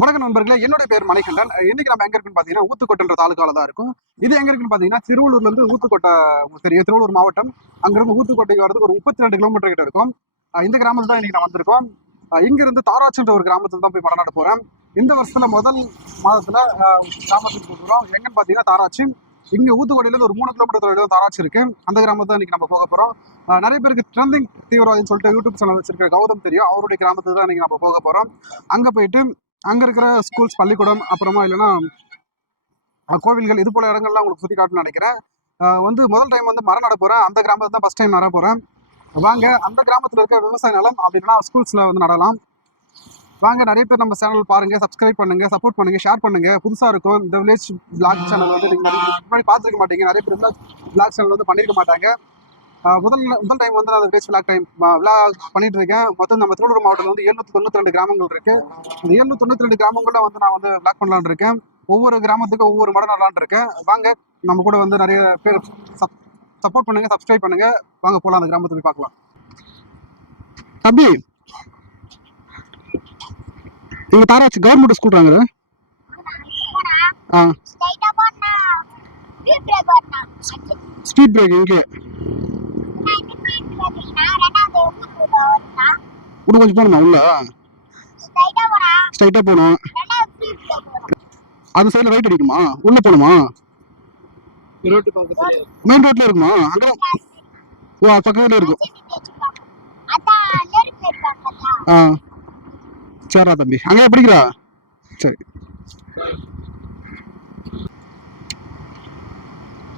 வணக்கம் நண்பர்களே, என்னுடைய பேர் மணிகண்டன். இன்னைக்கு நம்ம எங்க இருக்குன்னு பாத்தீங்கன்னா ஊத்துக்கோட்டைன்ற தாலுகால தான் இருக்கும். இது எங்க இருக்குன்னு பாத்தீங்கன்னா திருவள்ளூர்ல இருந்து ஊத்துக்கோட்டை தெரியும், திருவள்ளூர் மாவட்டம். அங்கிருந்து ஊத்துக்கோட்டைக்கு வரதுக்கு ஒரு 32 கிலோமீட்டர் கிட்ட இருக்கும். இந்த கிராமத்துல தான் இன்னைக்கு நான் வந்திருக்கோம். இங்க இருந்து தாராச்சுன்ற ஒரு கிராமத்துல தான் போய் மரம் நட போறேன். இந்த வருஷத்துல முதல் மாதத்துல கிராமத்துக்கு போகிறோம். எங்கன்னு பாத்தீங்கன்னா தாராச்சு. இங்க ஊத்துக்கோட்டையில இருந்து ஒரு 3 கிலோமீட்டர் தொலைவில் தாராச்சு இருக்கு. அந்த கிராமத்தை தான் இன்னைக்கு நம்ம போக போறோம். நிறைய பேருக்கு ட்ரெண்டிங் தீவிரவாதின்னு சொல்லிட்டு யூடியூப் சேனல் வச்சிருக்க கௌதம் தெரியும். அவருடைய கிராமத்துக்கு தான் இன்னைக்கு நம்ம போக போறோம். அங்க போயிட்டு அங்க இருக்கிற ஸ்கூல்ஸ், பள்ளிக்கூடம், அப்புறமா இல்லைன்னா கோவில்கள், இது போல இடங்கள்லாம் உங்களுக்கு சுற்றி காட்டணும்னு நினைக்கிறேன். முதல் டைம் மரம் நட போறேன். அந்த கிராமத்தை தான் ஃபர்ஸ்ட் டைம் நட போறேன். வாங்க அந்த கிராமத்தில் இருக்க விவசாய நிலம் அப்படின்னா ஸ்கூல்ஸ்ல நடலாம். வாங்க, நிறைய பேர் நம்ம சேனல் பாருங்க, சப்ஸ்கிரைப் பண்ணுங்க, சப்போர்ட் பண்ணுங்க, ஷேர் பண்ணுங்க. புதுசா இருக்கும் இந்த வில்லேஜ் பிளாக் சேனல் நீங்க முன்னாடி பார்த்துருக்க மாட்டீங்க. நிறைய பேர் பிளாக் சேனல் பண்ணிருக்க மாட்டாங்க. முதல் டைம் நான் வில்லேஜ் விளாக் பண்ணிட்டு இருக்கேன். மொத்தம் நம்ம திருவள்ளூர் மாவட்டத்தில் 792 கிராமங்கள் இருக்கு. அந்த 792 கிராமங்கள்ல நான் விளாக் பண்ணலான் இருக்கேன். ஒவ்வொரு கிராமத்துக்கும் ஒவ்வொரு மடம் நடலான் இருக்கேன். வாங்க, நம்ம கூட நிறைய பேர் சப்போர்ட் பண்ணுங்க, சப்ஸ்கிரைப் பண்ணுங்க. வாங்க போலாம், அந்த கிராமத்தை போய் பார்க்கலாம். தம்பி, இங்க தாராச்சு கவர்மெண்ட் ஸ்கூல்றாங்க. ஸ்பீட் பிரேக் இங்கே இன்னும் கொஞ்சம் போகணுமா? உள்ள ஸ்ட்ரைட்டா போகணும். அது சைடுல ரைட் அடிக்குமா? உள்ள போகணுமா? மெயின் ரோட்ல இருக்குமா? அங்க பக்கத்துல இருக்கும். சரிடா தம்பி, அங்கே படிக்கிறா? சரி.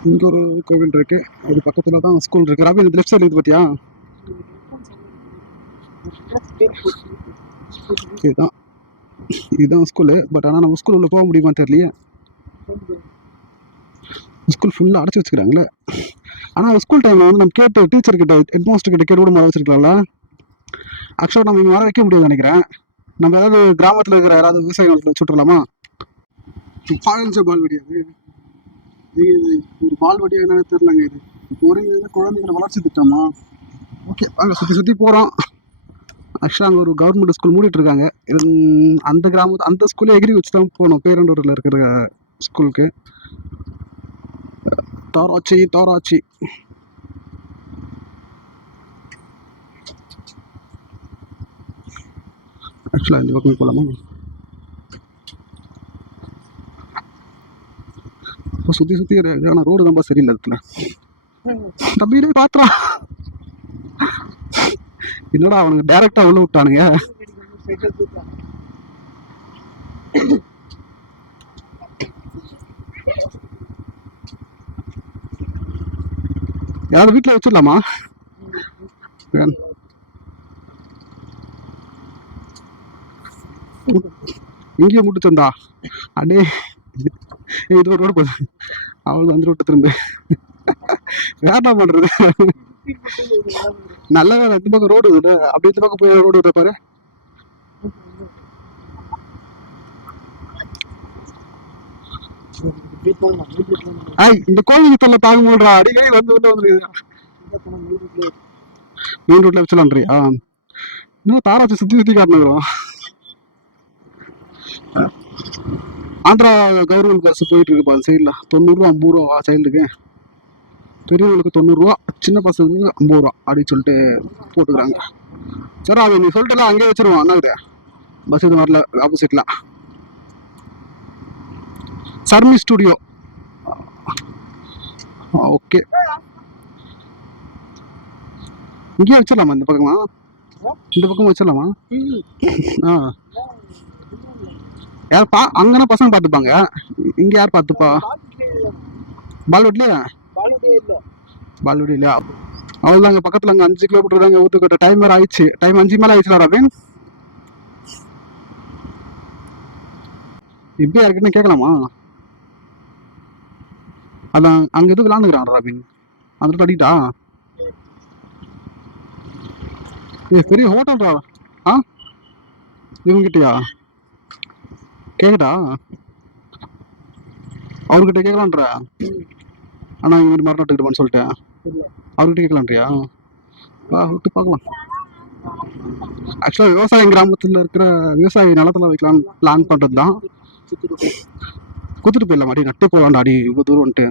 இங்க ஒரு கோவில் இருக்கு, அது பக்கத்துல தான் ஸ்கூல் இருக்கு. ராபி, இது லெஃப்ட் சைடு இருக்குது பாத்தியா? இதுதான் ஸ்கூலு. பட் ஆனால் நம்ம ஸ்கூல் உள்ள போக முடியுமான்னு தெரியலையே. ஸ்கூல் ஃபுல்லாக அடைச்சி வச்சுக்கிறாங்களே. ஆனால் ஸ்கூல் டைமில் நம்ம கேட்டு டீச்சர் கிட்ட, ஹெட் மாஸ்டர் கிட்ட கேட்டு கூட மரம் வச்சிருக்கலாம்ல. ஆக்சுவலாக நம்ம இங்கே மரம் வைக்க முடியாதுன்னு நினைக்கிறேன். நம்ம ஏதாவது கிராமத்தில் இருக்கிற யாராவது விவசாய நிலத்தில் வச்சுட்றலாமா? பாயஞ்ச பால் வடியாது, ஒரு பால் வடியா என்னன்னு தெரியலங்க. இது ஒரு குழந்தைங்களை வளர்ச்சி திட்டமா? ஓகே, அங்கே சுற்றி போகிறோம். ஆக்சுவலாக அங்கே ஒரு கவர்மெண்ட் ஸ்கூல் மூடிட்டு இருக்காங்க. அந்த ஸ்கூலே எகிரி வச்சு தான் போகணும். பேரண்டூரில் இருக்கிற ஸ்கூலுக்கு. தாராச்சி ஆக்சுவலாக இந்த பக்கம் போகலாமா? சுற்றி ஆனால் ரோடு ரொம்ப சரியில்லை இடத்துல. தம்பியிலே பாத்துறா, என்னடா அவனுக்கு டைரக்டா உள்ள விட்டானுங்க. யாராவது வீட்டுல வச்சிடலாமா? இங்கேயே முடிச்சிருந்தா அடே, இது ஒரு ரோடு போகுது. அவள் வந்து விட்டு திரும்ப வேட்டா பண்றது. நல்ல வேலை இந்த பக்கம் ரோடு இருக்குது. அப்படி இந்த பக்கம் போய் ரோடு பாரு. இந்த கோவில் தொல்லை தாங்க முடியா, அடிக்கடி வந்துருக்குது. மெயின் ரோட்ல வச்சலான்றியா? இன்னும் தாராச்சு சுத்தி காட்டணும். ஆந்திரா கவர்மெண்ட் பஸ் போயிட்டு இருக்கு அந்த சைட்ல. 90 ரூபா 50 ரூபா சைல்டுக்கு, பெரியவங்களுக்கு 90 ரூபா, சின்ன பசங்களுக்கு 50 ரூபா அப்படின்னு சொல்லிட்டு போட்டுக்கிறாங்க. சரி, அது நீ சொல்லிட்டு அங்கேயே வச்சிருவோம். அண்ணாக்கிட்ட பஸ் இது வரல, ஆப்போசிட்ல சர்மி ஸ்டுடியோ. ஓகே, இங்கேயே வச்சிடலாமா? இந்த பக்கமா வச்சிடலாமா? யார் அங்கன்னா பசங்க பார்த்துப்பாங்க. இங்க யார் பார்த்துப்பா? பால்வட்டிலையா? பால்வடி இல்லையா? அவ்வளோதாங்க, பக்கத்துல அங்கே 5 கிலோமீட்டர் தாங்க ஊத்துக்கோட்டை. டைம் வேறு ஆயிடுச்சு. டைம் 5 மேலே ஆயிடுச்சுடா ராபின். இப்படி யாருக்குன்னு கேட்கலாமா? அதான் அங்கே எதுவும் விளாண்டுக்கிறான் ராபின். அந்த அடிக்கிட்டா பெரிய ஹோட்டல்ரா. இவங்கிட்டயா கேக்குதா? அவர்கிட்ட கேட்கலான்ற. ஆனா இந்த மாதிரி மரம் நட்டுக்கிட்டோம்னு சொல்லிட்டு அவர்கிட்ட கேட்கலான்றியா? விட்டு பார்க்கலாம். ஆக்சுவலா விவசாய கிராமத்துல இருக்கிற விவசாய நிலத்துல வைக்கலாம் பிளான் பண்றது தான். குத்துட்டு போயிடலாம் அடி நட்டு போகலாம்டா அடி இவ்வளோ தூரம்ட்டு.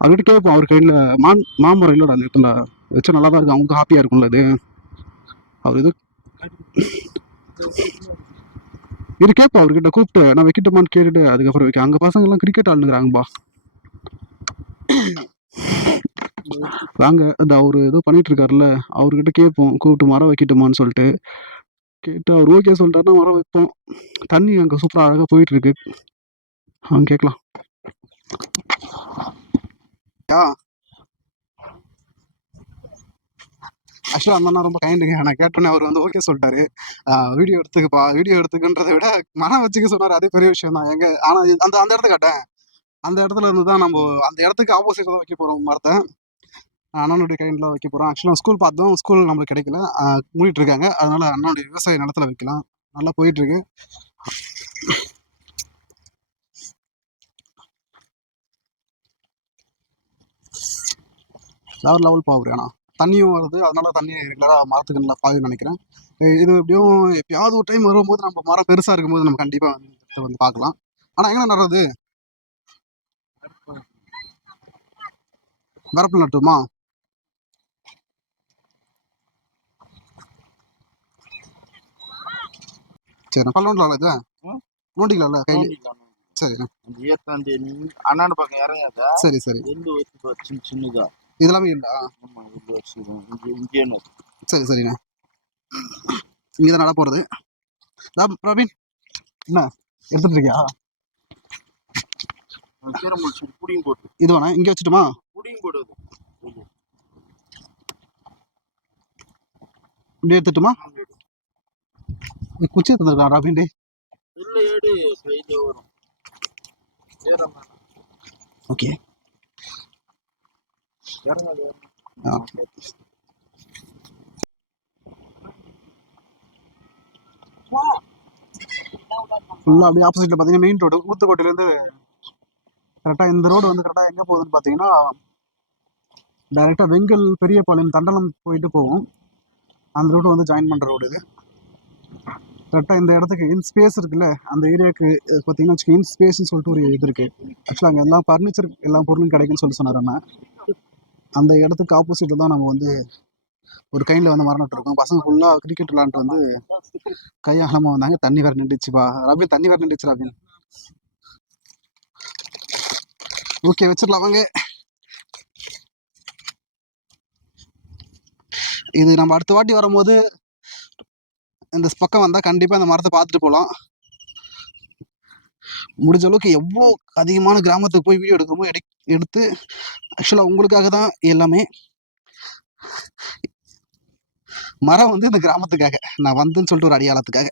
அவர்கிட்ட கேட்போம், அவர் கையில் மாமரம் இல்லைடா அந்த இடத்துல வச்சா நல்லா தான் இருக்கும், அவங்க ஹாப்பியாக இருக்கும்ல அது. அவர் இது இது கேட்போம் அவர்கிட்ட கூப்பிட்டு, நான் வைக்கட்டுமான்னு கேட்டுட்டு அதுக்கப்புறம் வைக்க. அங்கே பசங்க எல்லாம் கிரிக்கெட் ஆடுனுங்கிறாங்கப்பா. வாங்க அது அவர் ஏதோ பண்ணிட்டு இருக்காருல்ல, அவர்கிட்ட கேட்போம் கூப்பிட்டு மரம் வைக்கட்டுமான்னு சொல்லிட்டு. கேட்டு அவர் ஓகே சொல்லிட்டாருன்னா மரம் வைப்போம். தண்ணி அங்கே சூப்பராக அழகாக போயிட்டு இருக்கு. அவன் கேட்கலாம். ஆக்சுவலாக அந்த அண்ணா ரொம்ப கைண்டுங்க. நான் கேட்டோன்னே அவர் வந்து ஓகே சொல்லிட்டாரு. வீடியோ எடுத்துக்கப்பா, வீடியோ எடுத்துக்குன்றதை விட மரம் வச்சுக்க சொன்னார். அதே பெரிய விஷயம் தான். எங்க ஆனால் அந்த அந்த இடத்த காட்டேன். அந்த இடத்துல இருந்து தான் நம்ம அந்த இடத்துக்கு ஆப்போசிட் தான் வைக்க போகிறோம் மரத்தை. அண்ணனுடைய கைண்டில் வைக்க போகிறோம். ஆக்சுவலாக ஸ்கூல் பார்த்தோம், ஸ்கூல் நம்மளுக்கு கிடைக்கல, மூடிட்டு இருக்காங்க. அதனால அண்ணனுடைய விவசாய நிலத்துல வைக்கலாம். நல்லா போயிட்டு இருக்கு. லெவல் பவர் ஆனால் தண்ணியும் வருது, அதனால தண்ணி ரெகுலராக மரத்துக்கு நல்லா பாயுன்னு நினைக்கிறேன். இது எப்படியும் எப்பயாவது ஒரு டைம் வரும்போது நம்ம மரம் பெருசாக இருக்கும்போது நம்ம கண்டிப்பாக வந்து பார்க்கலாம். ஆனால் எங்கே நடுறது? வரப்பில் நட்டுமா? சரி, பல்லோண்டல இது நோண்டிக்கலாம்ல கையில். சரிண்ணா. அண்ணாண்டு பக்கம் இறங்காத. சரி சரி. சின்னதா இதெல்லாமே இல்லா? சரி சரிண்ணா. இங்கே தான் நட போகிறது. பிரவீன் என்ன எடுத்துட்டு இருக்கியா? இது வேணா இங்கே வச்சுட்டுமா? இப்படி எடுத்துட்டுமா? குச்சி எடுத்துருக்கான் ராபின். ஓகே. ஃபுல்லாக அப்படியே ஆப்போசிட்டில் பார்த்தீங்கன்னா மெயின் ரோடு ஊத்துக்கோட்டையிலேருந்து கரெக்டாக இந்த ரோடு வந்து கரெக்டாக எங்கே போகுதுன்னு பார்த்தீங்கன்னா டைரெக்டாக வெங்கல் பெரியபாளையம் தண்டலம் போயிட்டு போகும். அந்த ரோடு வந்து ஜாயின் பண்ணுற ரோடு இது. கரெக்டாக இந்த இடத்துக்கு இன் ஸ்பேஸ் இருக்குல்ல, அந்த ஏரியாவுக்கு பார்த்தீங்கன்னா வச்சுக்க இன் ஸ்பேஸ்ன்னு சொல்லிட்டு ஒரு இது இருக்குது. ஆக்சுவலாக அங்கே எல்லாம் ஃபர்னிச்சர் எல்லா பொருளும் கிடைக்குன்னு சொல்லி சொன்னார் அண்ணா. அந்த இடத்துக்கு ஆப்போசிட்டில் தான் நம்ம வந்து ஒரு கைண்டில் வந்து மரம் நட்டுருக்கோம். பசங்க ஃபுல்லாக கிரிக்கெட் விளாண்டுட்டு வந்து கையாகலமாக வந்தாங்க. தண்ணி வேறு நின்றுச்சுப்பா ராபின், தண்ணி வேறு நின்றுச்சு ராபின். ஓகே வச்சிடலாம் வாங்க. இது நம்ம அடுத்த வாட்டி வரும்போது இந்த பக்கம் வந்தால் கண்டிப்பாக இந்த மரத்தை பார்த்துட்டு போகலாம். முடிஞ்ச அளவுக்கு எவ்வளோ அதிகமான கிராமத்துக்கு போய் வீடியோ எடுக்கணுமோ எடுத்து ஆக்சுவலாக உங்களுக்காக தான் எல்லாமே. மரம் வந்து இந்த கிராமத்துக்காக நான் வந்துன்னு சொல்லிட்டு ஒரு அடையாளத்துக்காக.